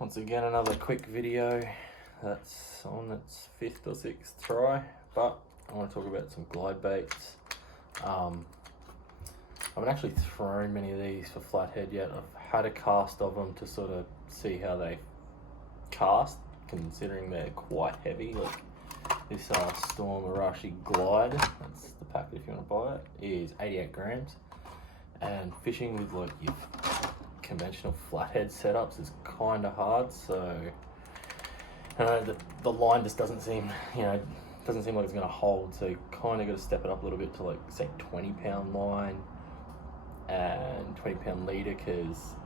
Once again, another quick video that's on its 5th or 6th try, but I want to talk about some glide baits. I haven't actually thrown many of these for flathead yet. I've had a cast of them to sort of see how they cast, considering they're quite heavy. Like this Storm Arashi Glide, that's the packet if you want to buy it, is 88 grams. And fishing with like your conventional flathead setups is kind of hard, so I know that the line just doesn't seem, doesn't seem like it's going to hold, so you kind of got to step it up a little bit to like say 20-pound line and 20-pound leader, because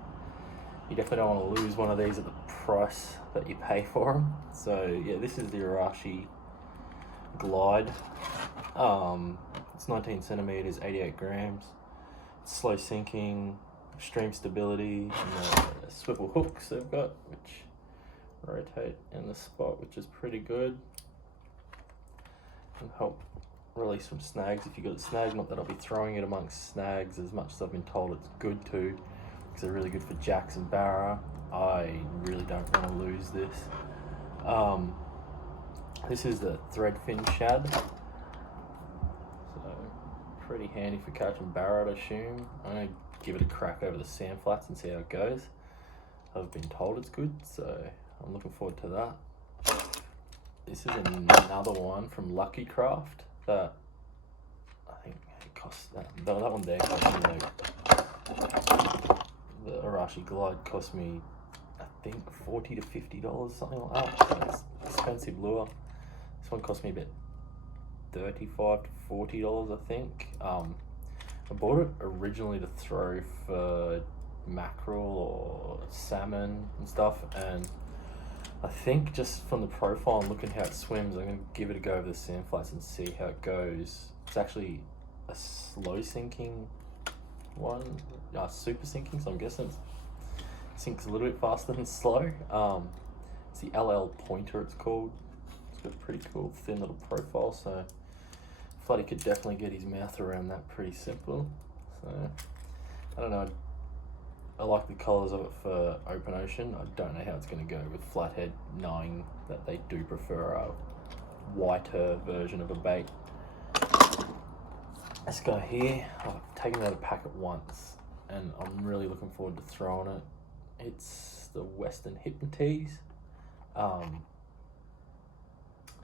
you definitely don't want to lose one of these at the price that you pay for them. So yeah, this is the Arashi Glide. It's 19 centimeters, 88 grams. It's slow sinking, extreme stability, and the swivel hooks they've got, which rotate in the spot, which is pretty good, and help release from snags if you got a snag. Not that I'll be throwing it amongst snags as much as I've been told it's good to, because they're really good for jacks and barra. I really don't want to lose this. This is the thread fin shad, so pretty handy for catching barra, I'd assume. I'm going to give it a crack over the sand flats and see how it goes. I've been told it's good, so I'm looking forward to that. This is another one from Lucky Craft that I think it costs that one there cost me the Arashi Glide cost me I think $40 to $50, something like that. So it's expensive lure. This one cost me about $35 to $40, I think. I bought it originally to throw for mackerel or salmon and stuff, and I think just from the profile and looking how it swims, I'm going to give it a go over the sand flats and see how it goes. It's actually a slow sinking one, super sinking, so I'm guessing it sinks a little bit faster than slow. It's the LL Pointer, it's called. It's got a pretty cool thin little profile, so Floody could definitely get his mouth around that pretty simple. So I don't know, I like the colours of it for open ocean. I don't know how it's going to go with flathead, knowing that they do prefer a whiter version of a bait. This guy here, I've taken out a packet once and I'm really looking forward to throwing it. It's the Western Hypnotize.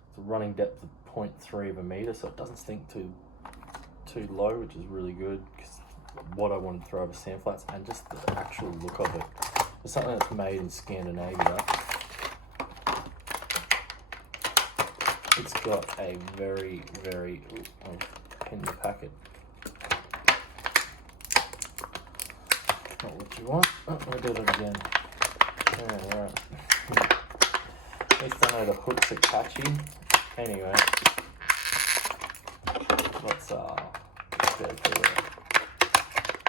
It's a running depth of 0.3 of a metre, so it doesn't stink too low, which is really good, because what I wanted to throw over sand flats, and just the actual look of it. It's something that's made in Scandinavia. It's got a very, I'll pin the packet. Not what you want. Oh, I did it again. Alright. At least I know the hooks are catchy. Anyway, let's go to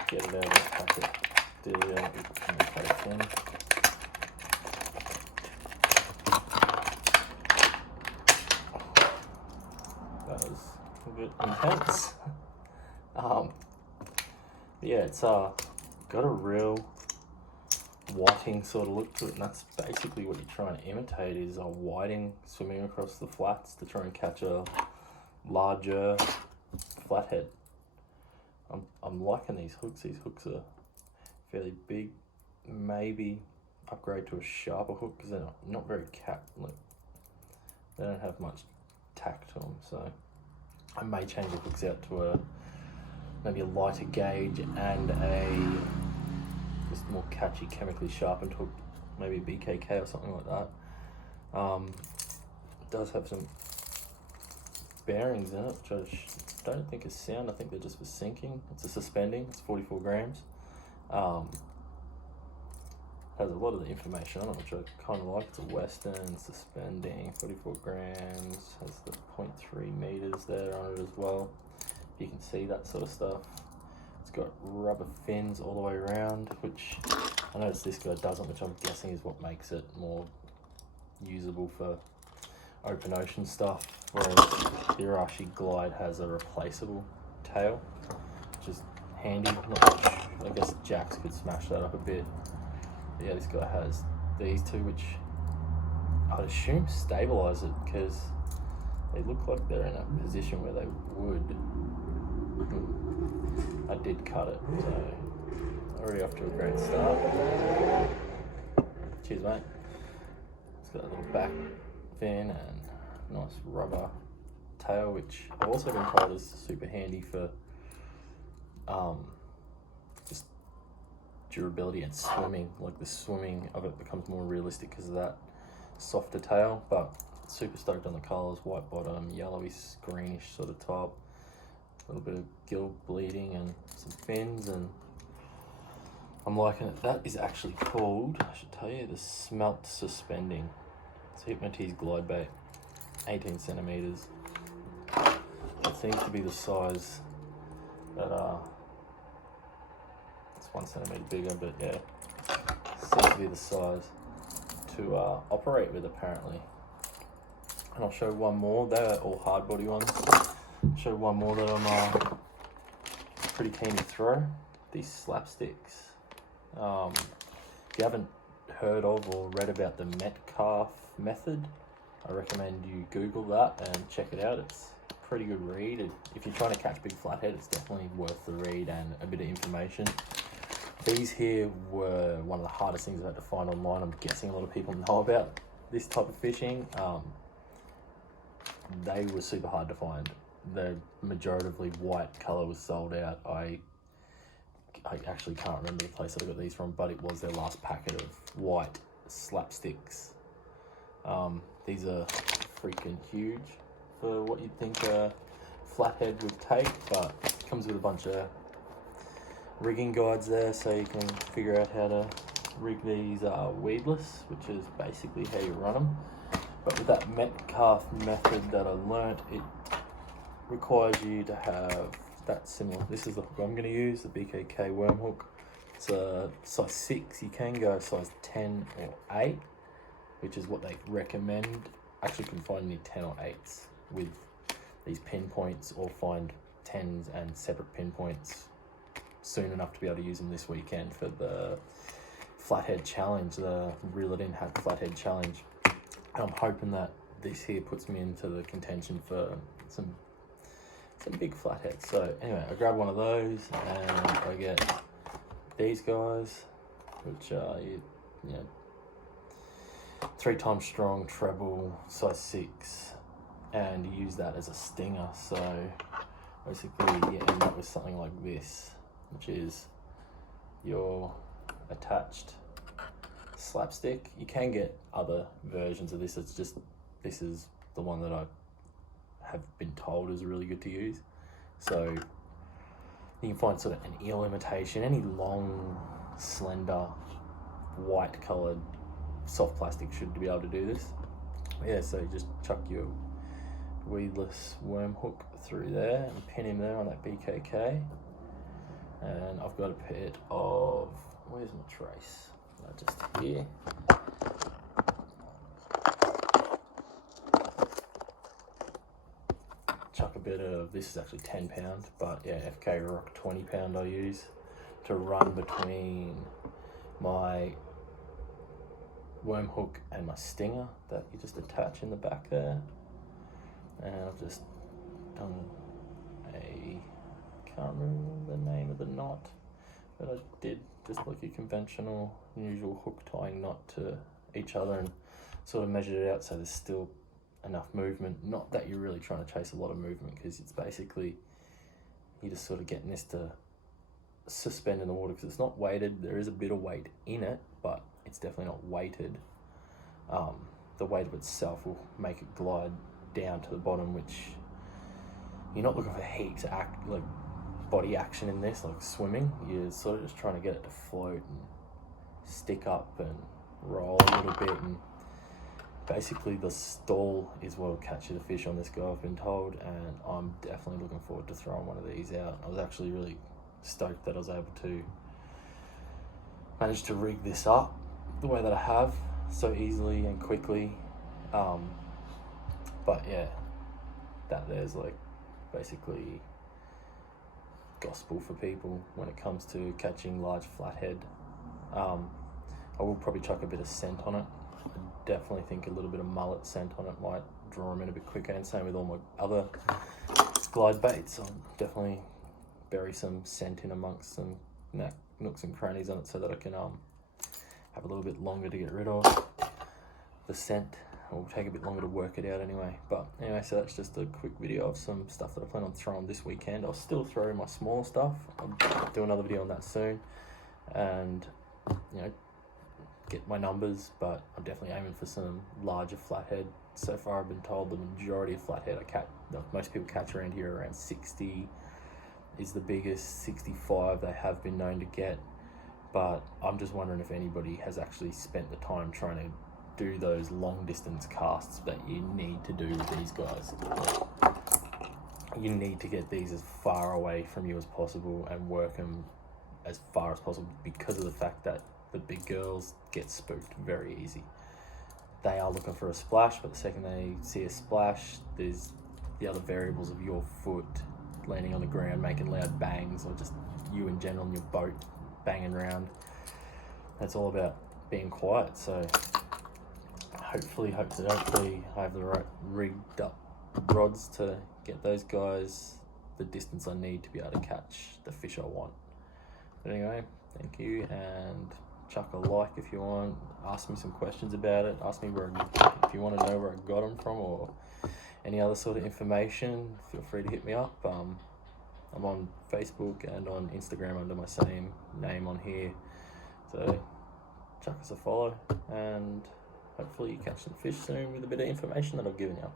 get it out of the packet. Cut it thin. That was a bit intense. Yeah, it's got a real whiting sort of look to it, and that's basically what you're trying to imitate, is a whiting swimming across the flats to try and catch a larger flathead. I'm liking these hooks. These hooks are fairly big. Maybe upgrade to a sharper hook, because they're not very they don't have much tack to them, so I may change the hooks out to maybe a lighter gauge and a just more catchy, chemically sharpened hook, maybe a BKK or something like that. It does have some bearings in it, which I don't think is sound. I think they're just for sinking. It's a suspending. It's 44 grams. Has a lot of the information on it, which I kind of like. It's a Western suspending, 44 grams. Has the 0.3 meters there on it as well. You can see that sort of stuff. It's got rubber fins all the way around, which I noticed this guy doesn't, which I'm guessing is what makes it more usable for open ocean stuff, whereas the Arashi Glide has a replaceable tail, which is handy. Not much, I guess jacks could smash that up a bit. But yeah, this guy has these two, which I'd assume stabilize it because they look like they're in a position where they would. I did cut it, so already off to a great start. Cheers, mate. It's got a little back fin and nice rubber tail, which I've also been told is super handy for just durability and swimming. Like the swimming of it becomes more realistic because of that softer tail. But super stoked on the colours: white bottom, yellowish greenish sort of top, a little bit of gill bleeding and some fins, and I'm liking it. That is actually called, I should tell you, the smelt suspending. It's Hypnotize glide bait, 18 centimeters. It seems to be the size that it's 1 centimeter bigger, but yeah, seems to be the size to operate with apparently. And I'll show one more. They're all hard body ones. I'll show one more that I'm pretty keen to throw. These slapsticks. If you haven't heard of or read about the Metcalf method, I recommend you Google that and check it out. It's a pretty good read. If you're trying to catch big flathead, it's definitely worth the read and a bit of information. These here were one of the hardest things I've had to find online. I'm guessing a lot of people know about this type of fishing. They were super hard to find. The majoritively white colour was sold out. I actually can't remember the place that I got these from, but it was their last packet of white slapsticks. These are freaking huge for what you'd think a flathead would take, but it comes with a bunch of rigging guides there, so you can figure out how to rig these weedless, which is basically how you run them. But with that Metcalf method that I learnt, it requires you to have that similar. This is the hook I'm going to use, the BKK worm hook. It's a size 6. You can go size 10 or 8, which is what they recommend. Actually, you can find any 10 or 8s with these pinpoints, or find 10s and separate pinpoints soon enough to be able to use them this weekend for the Flathead Challenge, the Reel It In Hack Flathead Challenge. And I'm hoping that this here puts me into the contention for some big flatheads. So anyway, I grab one of those and I get these guys, which are, you know, 3 times strong treble, size 6, and you use that as a stinger. So basically you end up with something like this, which is your attached slapstick. You can get other versions of this. It's just, this is the one that I have been told is really good to use. So you can find sort of an eel imitation, any long, slender, white coloured soft plastic should be able to do this. Yeah, so you just chuck your weedless worm hook through there and pin him there on that BKK. And I've got a pit of, where's my trace? Just here. Chuck a bit of, this is actually 10 pound, but yeah, FK Rock 20 pound I use to run between my worm hook and my stinger that you just attach in the back there. And I've just done can't remember the name of the knot, but I did just like a conventional, usual hook tying knot to each other and sort of measured it out so there's still enough movement. Not that you're really trying to chase a lot of movement, because it's basically, you're just sort of getting this to suspend in the water, because it's not weighted. There is a bit of weight in it, but it's definitely not weighted. The weight of itself will make it glide down to the bottom, which you're not looking for heaps of like body action in this, like swimming. You're sort of just trying to get it to float and stick up and roll a little bit, and basically the stall is what will catch you the fish on this guy, I've been told, and I'm definitely looking forward to throwing one of these out. I was actually really stoked that I was able to manage to rig this up the way that I have so easily and quickly. But yeah, that there's like basically gospel for people when it comes to catching large flathead. I will probably chuck a bit of scent on it. I definitely think a little bit of mullet scent on it might draw them in a bit quicker, and same with all my other glide baits. I'll definitely bury some scent in amongst some nooks and crannies on it so that I can have a little bit longer to get rid of the scent. It will take a bit longer to work it out anyway. But anyway, so that's just a quick video of some stuff that I plan on throwing this weekend. I'll still throw my small stuff. I'll do another video on that soon, and get my numbers, but I'm definitely aiming for some larger flathead. So far I've been told the majority of flathead most people catch around here around 60 is the biggest. 65 they have been known to get, but I'm just wondering if anybody has actually spent the time trying to do those long distance casts that you need to do with these guys. You need to get these as far away from you as possible and work them as far as possible, because of the fact that the big girls get spooked very easy. They are looking for a splash, but the second they see a splash, there's the other variables of your foot landing on the ground, making loud bangs, or just you in general in your boat banging around. That's all about being quiet. So hopefully I have the right rigged up rods to get those guys the distance I need to be able to catch the fish I want. But anyway, thank you, and chuck a like if you want. Ask me some questions about it. Ask me if you want to know where I got them from, or any other sort of information. Feel free to hit me up. I'm on Facebook and on Instagram under my same name on here. So chuck us a follow, and hopefully you catch some fish soon with a bit of information that I've given you.